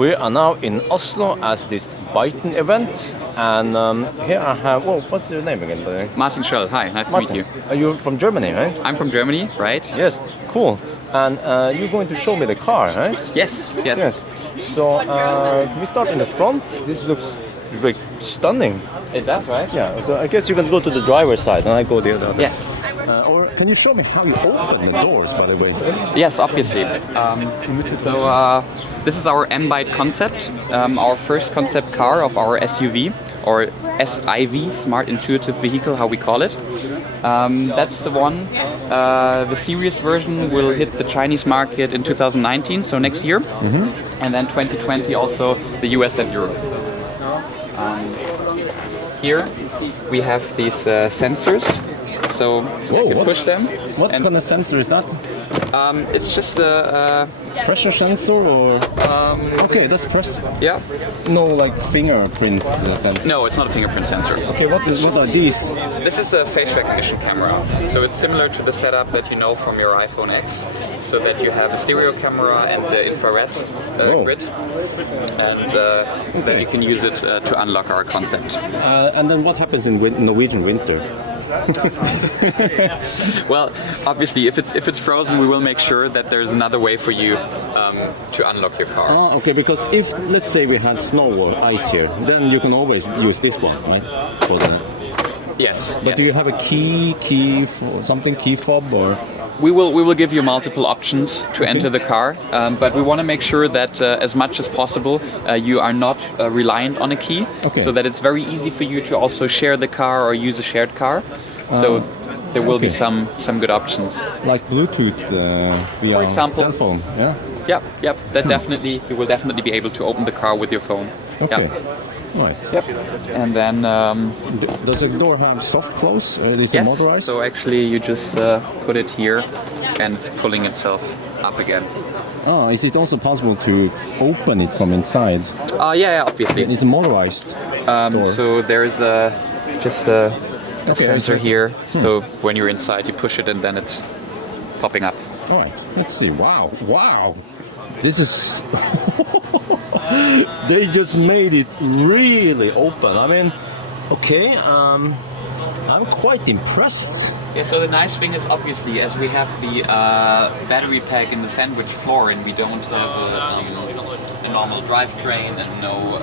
We are now in Oslo as this Byton event, and here I have. Oh, what's your name again? Martin Schell. Hi, nice Martin. to meet you. Are you from Germany, right? I'm from Germany, right? Yes, cool. And you're going to show me the car, right? Yes. So we start in the front. This looks very stunning. It does, right? Yeah. So I guess you can go to the driver's side, and I go the other. Yes. Or can you show me how you open the doors, by the way? Yes, obviously. This is our M-Byte Concept, our first concept car of our SUV, or SIV, Smart Intuitive Vehicle, how we call it. That's the one. The series version will hit the Chinese market in 2019, so next year. And then 2020 also the US and Europe. Here we have these sensors, so you can push them. What kind of sensor is that? It's just a Pressure sensor or? Okay, that's pressure. yeah. No, like fingerprint sensor. No, it's not a fingerprint sensor. Okay, what are these? This is a face recognition camera, so it's similar to the setup that you know from your iPhone X, so that you have a stereo camera and the infrared grid, and then you can use it to unlock our concept. And then what happens in Norwegian winter? Well, obviously, if it's frozen, we will make sure that there's another way for you to unlock your car. Ah, okay, because if, let's say we had snow or ice here, then you can always use this one, right? For the... Yes. But do you have a key fob or? We will give you multiple options to enter the car, but we want to make sure that as much as possible you are not reliant on a key, so that it's very easy for you to also share the car or use a shared car. So there will be some good options. Like Bluetooth via For example, cell phone, yeah? Yep. That definitely, you will definitely be able to open the car with your phone. Okay. Yep. Right. Yep. And then does the door have soft close? Is it yes. motorized? So actually, you just put it here, and it's pulling itself up again. Oh, is it also possible to open it from inside? Yeah, obviously. It's a motorized door. So there's just a sensor here. So when you're inside, you push it, and then it's popping up. All right. Let's see. Wow. This is. They just made it really open. I mean, okay. I'm quite impressed. Yeah, so the nice thing is obviously, as we have the battery pack in the sandwich floor, and we don't have a normal drivetrain and no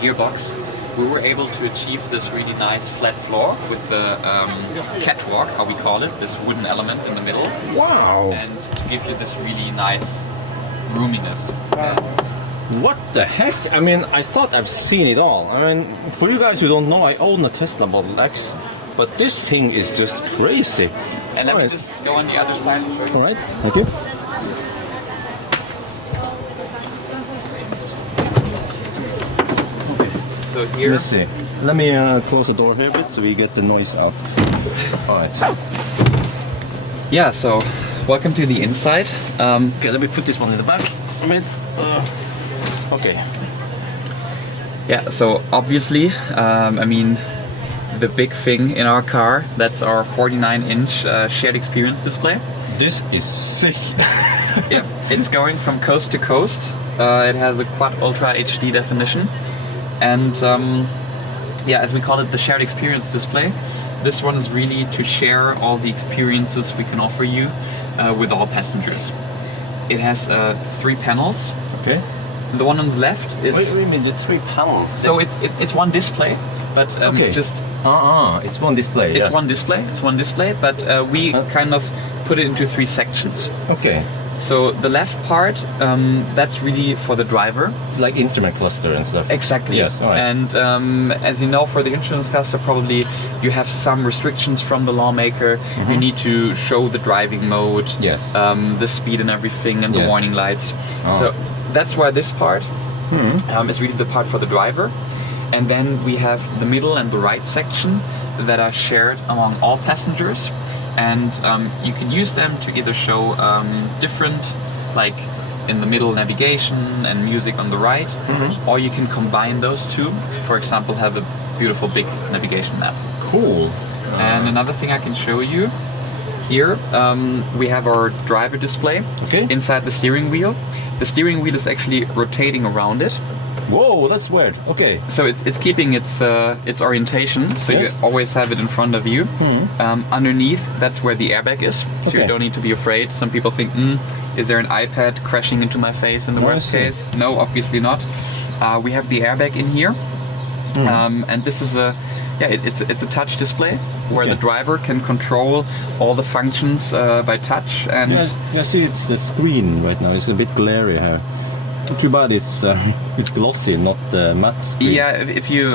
gearbox, we were able to achieve this really nice flat floor with the catwalk, how we call it, this wooden element in the middle. Wow! And to give you this really nice roominess. What the heck? I mean, I thought I've seen it all. I mean, for you guys who don't know, I own a Tesla Model X, but this thing is just crazy. And let me just go on the other side. All right, thank you. So here. Let's see. Let me close the door here a bit so we get the noise out. All right. Yeah. So, welcome to the inside. Okay, let me put this one in the back a minute. Okay. Yeah, so obviously, I mean, the big thing in our car, that's our 49-inch shared experience display. This is sick. Yeah, it's going from coast to coast. It has a quad ultra HD definition. And yeah, as we call it, the shared experience display. This one is really to share all the experiences we can offer you with all passengers. It has 3 panels. Okay. The one on the left is. Wait a minute, 3 panels. So it's one display, but just. It's one display. It's one display. It's one display, but we kind of put it into 3 sections. Okay. So the left part, that's really for the driver. Like instrument cluster and stuff. Exactly. Yes. All right. And as you know, for the insurance cluster, probably you have some restrictions from the lawmaker. You need to show the driving mode, yes, the speed and everything, and the warning lights. So that's why this part is really the part for the driver. And then we have the middle and the right section that are shared among all passengers. And you can use them to either show different, like in the middle, navigation and music on the right, or you can combine those two to, for example, have a beautiful big navigation map. Cool. And another thing I can show you here we have our driver display inside the steering wheel. The steering wheel is actually rotating around it. Whoa, that's weird. Okay. So it's keeping its orientation, so you always have it in front of you. Underneath, that's where the airbag is, so you don't need to be afraid. Some people think, is there an iPad crashing into my face in the worst case? No, obviously not. We have the airbag in here, and this is it's a touch display where the driver can control all the functions by touch. And yeah, see, it's the screen right now. It's a bit glary here. Too bad it's glossy, not matte screen. Yeah, if you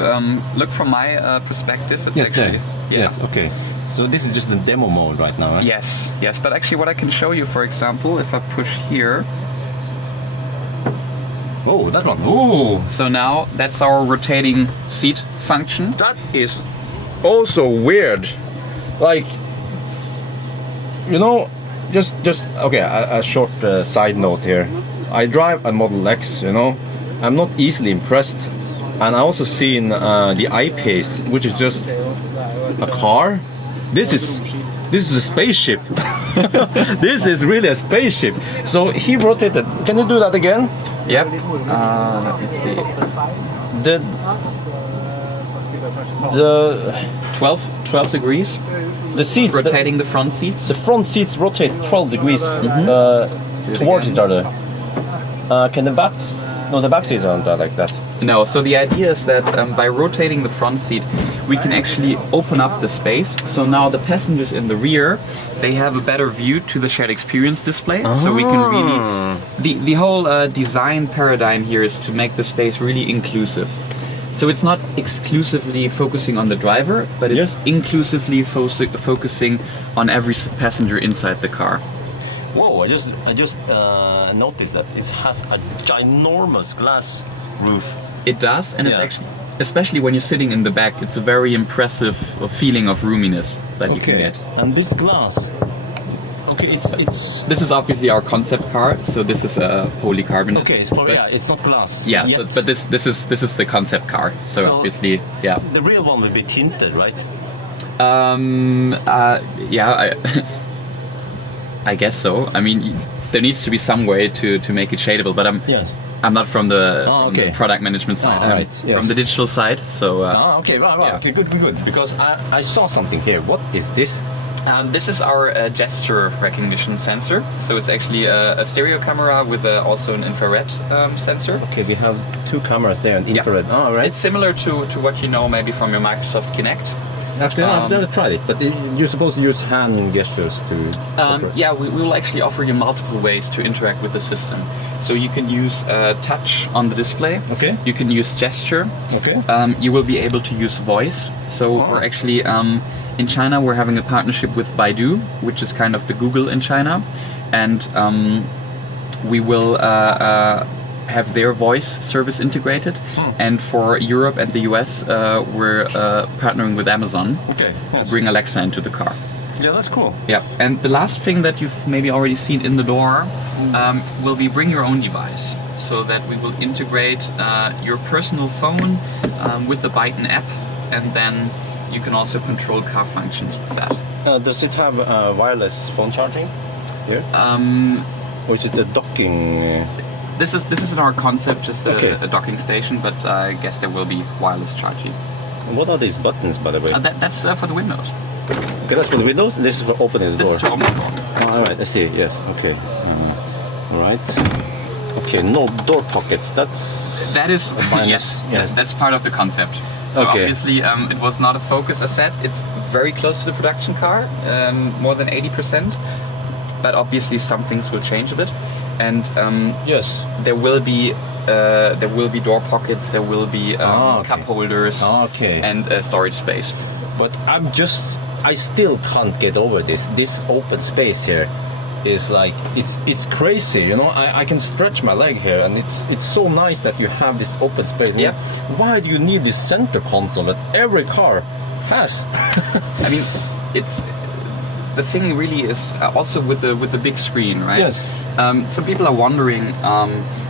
look from my perspective, it's actually... Yes, okay. So this is just the demo mode right now, right? Yes, but actually what I can show you, for example, if I push here... Oh, that one. Oh! So now that's our rotating seat function. That is also weird. Like, you know, just okay, a short side note here. I drive a Model X, you know. I'm not easily impressed. And I also seen the I-Pace, which is just a car. This is a spaceship. This is really a spaceship. So he rotated. Can you do that again? Yep. Let me see. The 12 degrees. The seats rotating the front seats. The front seats rotate 12 degrees towards each other. Can the backs? No, the back seats aren't like that. No, so the idea is that by rotating the front seat, we can actually open up the space. So now the passengers in the rear, they have a better view to the shared experience display. So we can really... The whole design paradigm here is to make the space really inclusive. So it's not exclusively focusing on the driver, but it's inclusively focusing on every passenger inside the car. Whoa! I just noticed that it has a ginormous glass roof. It does, and it's actually, especially when you're sitting in the back, it's a very impressive feeling of roominess that you can get. And this glass. Okay, it's. This is obviously our concept car, so this is a polycarbonate. Okay, it's not glass. Yeah, so, but this is the concept car. So obviously, yeah. The real one will be tinted, right? I guess so. I mean, there needs to be some way to make it shadable, but I'm not from the product management side. From the digital side. So. Okay, good. Because I saw something here. What is this? This is our gesture recognition sensor. So it's actually a stereo camera with also an infrared sensor. Okay, we have two cameras there and infrared. Yeah. Oh, right. It's similar to what you know maybe from your Microsoft Kinect. Actually, I've never tried it, but you're supposed to use hand gestures to... yeah, we will actually offer you multiple ways to interact with the system. So you can use touch on the display. Okay. You can use gesture. Okay. You will be able to use voice. So we're actually, in China, we're having a partnership with Baidu, which is kind of the Google in China. And we will have their voice service integrated, and for Europe and the US we're partnering with Amazon to bring Alexa into the car. Yeah, that's cool. Yeah, and the last thing that you've maybe already seen in the door will be bring your own device, so that we will integrate your personal phone with the Byton app, and then you can also control car functions with that. Does it have wireless phone charging here? Or is it a docking? This is in our concept, just a docking station, but I guess there will be wireless charging. What are these buttons, by the way? That's for the windows. Okay, that's for the windows. This is for opening the door. This is to open the door. Oh, all right, I see. Yes. Okay. All right. Okay. No door pockets. That is yes. That's part of the concept. So obviously, it was not a focus asset. It's very close to the production car, more than 80%. But obviously, some things will change a bit. And there will be door pockets, there will be cup holders, and storage space. But I still can't get over this. This open space here is like it's crazy. You know, I can stretch my leg here, and it's so nice that you have this open space. Yeah. Why do you need this center console that every car has? I mean, the thing really is also with the big screen, right? Yes. Some people are wondering,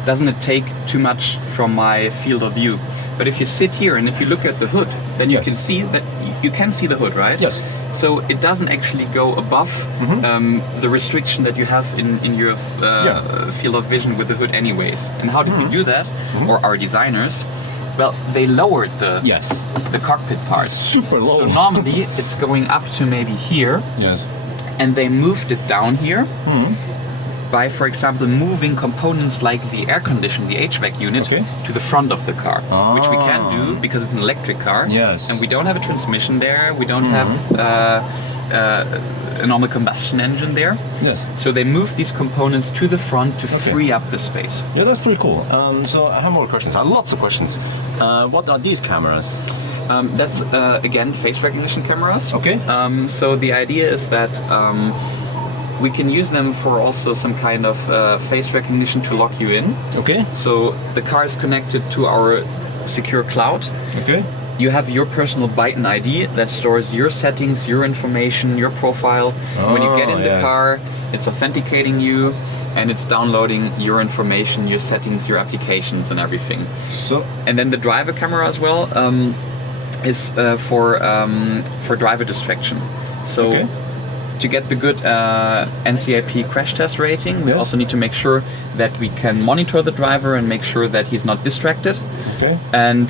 doesn't it take too much from my field of view? But if you sit here and if you look at the hood, then you can see that you can see the hood, right? Yes. So it doesn't actually go above the restriction that you have in your field of vision with the hood anyways. And how did we do that? Or our designers? Well, they lowered the cockpit part. Super low. So normally it's going up to maybe here. Yes. And they moved it down here by, for example, moving components like the air conditioner, the HVAC unit, to the front of the car, which we can do because it's an electric car. Yes. And we don't have a transmission there. We don't have a normal combustion engine there. Yes. So they moved these components to the front to free up the space. Yeah, that's pretty cool. So I have more questions. I have lots of questions. What are these cameras? That's again face recognition cameras. Okay. So the idea is that we can use them for also some kind of face recognition to lock you in. Okay. So the car is connected to our secure cloud. Okay. You have your personal Byton ID that stores your settings, your information, your profile. When you get in the car, it's authenticating you and it's downloading your information, your settings, your applications and everything. So, and then the driver camera as well is for driver distraction. So to get the good NCAP crash test rating, we also need to make sure that we can monitor the driver and make sure that he's not distracted. Okay. And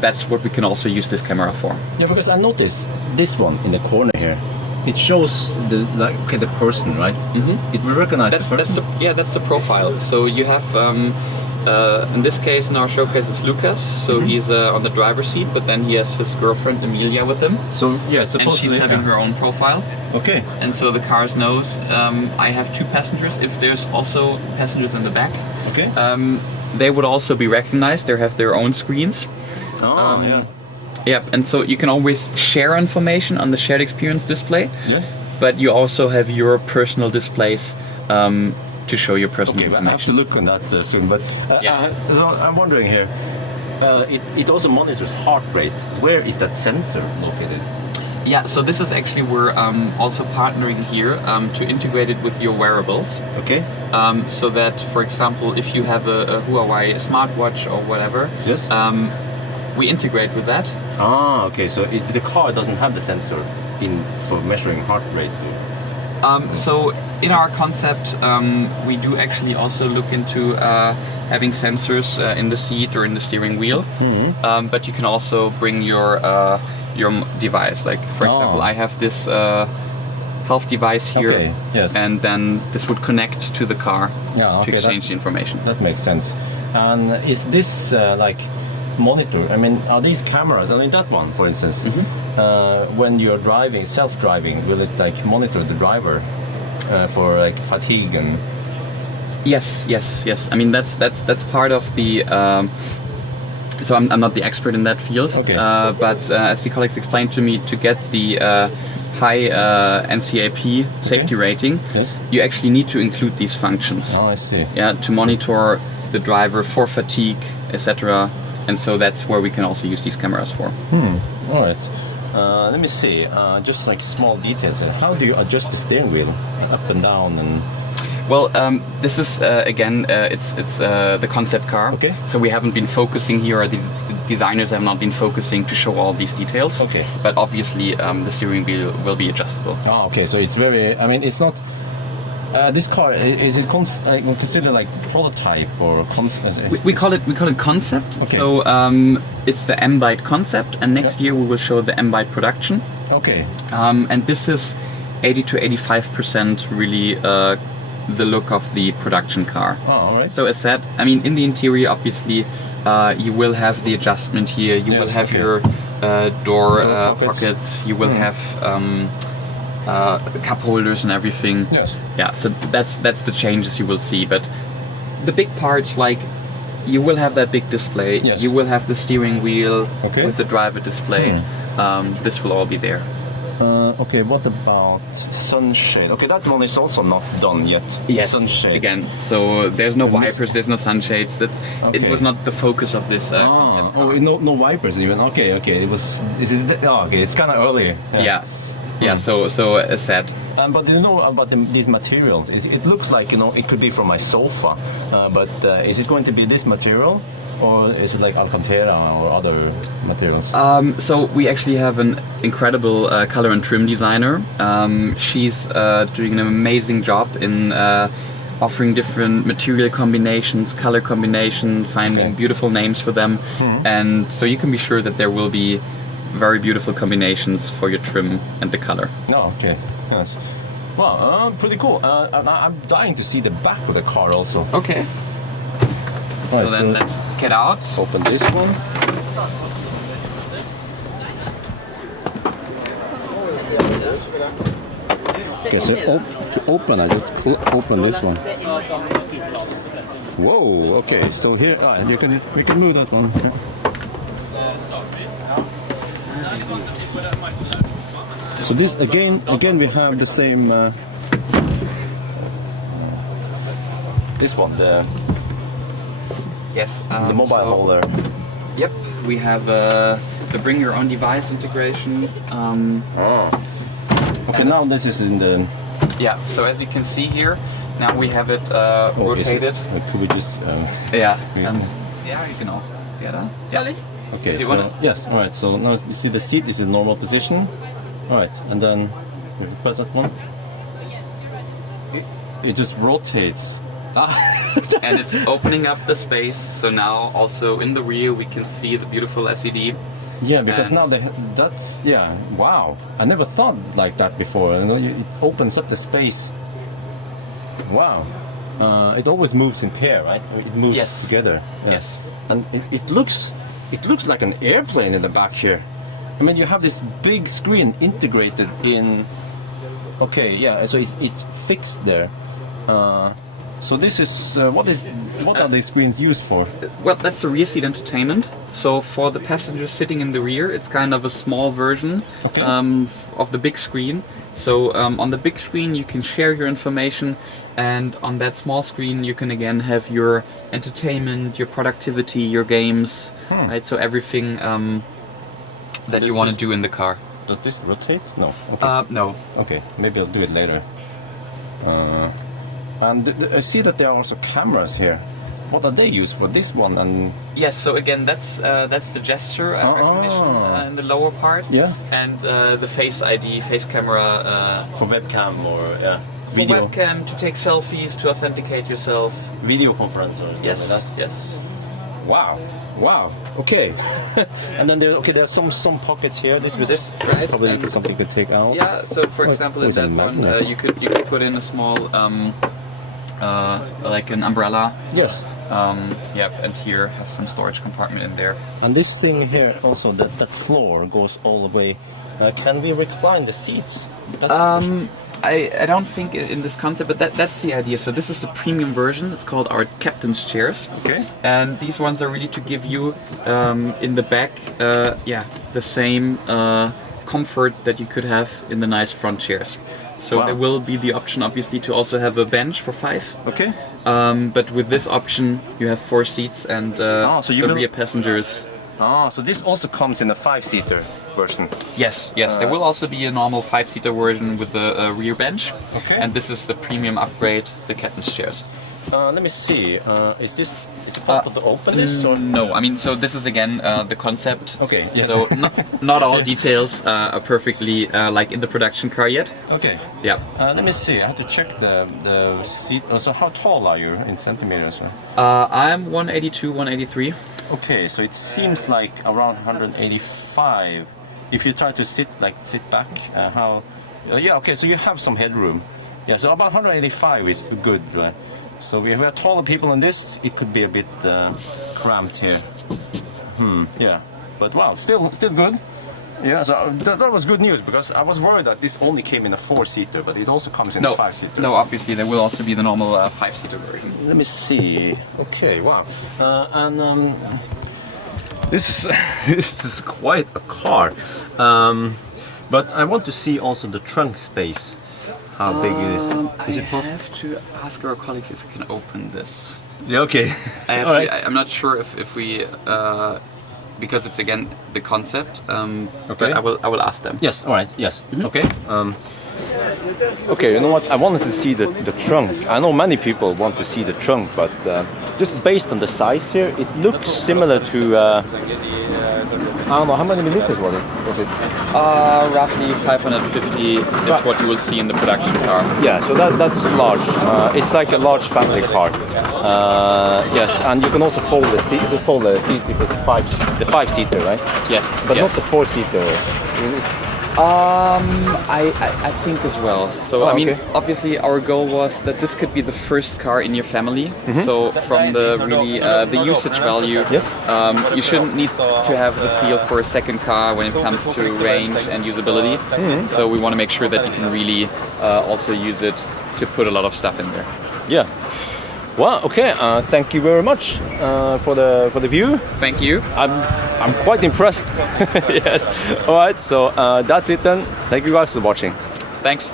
that's what we can also use this camera for. Yeah, because I noticed this one in the corner here. It shows the person, right? Mm-hmm. It will recognize the person. That's the profile. So you have in this case, in our showcase, it's Lucas. So he's on the driver's seat, but then he has his girlfriend Emilia with him. So yeah, and she's having her own profile. Okay. And so the car knows I have two passengers. If there's also passengers in the back, they would also be recognized. They have their own screens. Yep, and so you can always share information on the shared experience display. Yeah. But you also have your personal displays to show your personal information. I have to look on that soon. But so I'm wondering here. It also monitors heart rate. Where is that sensor located? Yeah, so this is actually we're also partnering here to integrate it with your wearables. Okay. So that, for example, if you have a Huawei smartwatch or whatever, we integrate with that. Ah, okay. So the car doesn't have the sensor for measuring heart rate. So in our concept, we do actually also look into having sensors in the seat or in the steering wheel. Mm-hmm. But you can also bring your device. Like, for example, I have this health device here, and then this would connect to the car to exchange the information. That makes sense. And is this like monitor? I mean, are these cameras? I mean, that one, for instance, when you're driving, self-driving, will it like monitor the driver for like fatigue and? Yes. I mean, that's part of the. So I'm not the expert in that field, but as the colleagues explained to me, to get the high NCAP safety rating, you actually need to include these functions. Oh, I see. Yeah, to monitor the driver for fatigue, etc. And so that's where we can also use these cameras for. All right. Let me see. Just like small details. How do you adjust the steering wheel up and down and? Well, this is again, it's the concept car. Okay. So we haven't been focusing here. The designers have not been focusing to show all these details. Okay. But obviously, the steering wheel will be adjustable. Oh, okay. So it's very. I mean, it's not. This car is it considered like prototype or concept? We call it concept. Okay. So it's the M-Byte Concept, and next year we will show the M-Byte production. Okay. And this is 80 to 85% really. The look of the production car. Oh, all right. So as said, I mean, in the interior, obviously, you will have the adjustment here. You will have your door pockets. You will have cup holders and everything. Yes. Yeah. So that's the changes you will see. But the big parts, like you will have that big display. Yes. You will have the steering wheel with the driver display. This will all be there. Okay, what about sunshade? Okay, that one is also not done yet. Yes, sunshade. Again, so there's no wipers, there's no sunshades. It was not the focus of this concept car. No wipers even. Okay. It was. It's kind of early. Yeah. So as said, But you know about these materials, it looks like, you know, it could be from my sofa, but is it going to be this material, or is it like Alcantara or other materials? So we actually have an incredible color and trim designer. She's doing an amazing job in offering different material combinations, color combination, finding beautiful names for them, and so you can be sure that there will be very beautiful combinations for your trim and the color. Oh, okay. Yes. Well, pretty cool. I'm dying to see the back of the car also. Okay. So Right, then so let's get out. open this one. Okay, so to open, I just open this one. Whoa. Okay, so here, we can move that one. Okay. So this again we have the same. This one, the Yes. the mobile so- holder. Yep. We have the bring your own device integration. Okay, and now this is in the. Yeah. So as you can see here, now we have it rotated. Could we just? Yeah. Yeah. And yeah, you can all together. Yeah. Okay, Do you so wanna- yes, all right. So now you see the seat is in normal position. All right, and then if you press that one, it just rotates. And it's opening up the space. So now also in the rear we can see the beautiful LCD. Yeah, because And- now that's wow. I never thought like that before. You know, it opens up the space. Wow. It always moves in pair, right? It moves Yes. together. Yeah. Yes. And it looks like an airplane in the back here. I mean, you have this big screen integrated in. Okay, yeah. So it's fixed there. So this is what are these screens used for? Well, that's the rear seat entertainment. So for the passengers sitting in the rear, it's kind of a small version Okay. of the big screen. So on the big screen you can share your information, and on that small screen you can again have your entertainment, your productivity, your games, right? So everything that you want to do in the car. Does this rotate? No. Okay. No. Okay, maybe I'll do it later. And I see that there are also cameras here. What are they used for? This one and Yes, so again, that's the gesture recognition in the lower part. Yeah. And the Face ID, face camera. for webcam or For video webcam, to take selfies, to authenticate yourself. video conference or something Yes, like that. yes. Wow. Okay. And then there's some pockets here. This right, probably and- something you could take out. Yeah. So for example, in it's a that one, magnet. you could put in a small like an umbrella. Yes. Yep. And here have some storage compartment in there. And this thing here also, that floor goes all the way. Can we recline the seats? I don't think in this concept, but that's the idea. So this is a premium version. It's called our captain's chairs. Okay. And these ones are really to give you in the back, the same comfort that you could have in the nice front chairs. So Wow. there will be the option, obviously, to also have a bench for 5. Okay. But with this option, you have 4 seats, and so you the will- rear passengers. So this also comes in a 5-seater version. Yes, there will also be a normal 5-seater version with a rear bench. Okay. And this is the premium upgrade, the captain's chairs. Let me see. Is it possible to open this? Or? No, I mean, so this is again the concept. Okay, yeah. So not all details are perfectly like in the production car yet. Okay. Yeah. Let me see. I have to check the seat. So how tall are you in centimeters? I'm 182, 183. Okay, so it seems like around 185. If you try to sit back, okay, so you have some headroom. Yeah, so about 185 is good. Right? So if we have taller people in this, it could be a bit cramped here. Yeah, but wow, still good. Yeah, so that was good news, because I was worried that this only came in a 4-seater, but it also comes in a 5-seater. No, obviously there will also be the normal 5-seater version. Let me see. Okay, wow. This is quite a car. But I want to see also the trunk space. How big it is. Is it I possible? have to ask our colleagues if we can open this. Yeah, okay. All right. I'm not sure if we, because it's again the concept. Okay. But I will ask them. Yes, all right, yes. Okay. Okay, you know what? I wanted to see the trunk. I know many people want to see the trunk, but just based on the size here, it looks similar to. I don't know how many milliliters was it? Roughly 550 is what you will see in the production car. Yeah, so that's large. It's like a large family car. Yes, and you can also fold the seat. You can fold the seat if it's the 5-seater, right? Yes, but yes. not the 4-seater. I think as well. So I mean, obviously, our goal was that this could be the first car in your family. So from the really the usage value, you shouldn't need to have the feel for a second car when it comes to range and usability. So we want to make sure that you can really also use it to put a lot of stuff in there. Yeah. Well, okay. Thank you very much for the view. Thank you. I'm quite impressed. Yes. All right. So that's it then. Thank you guys for watching. Thanks.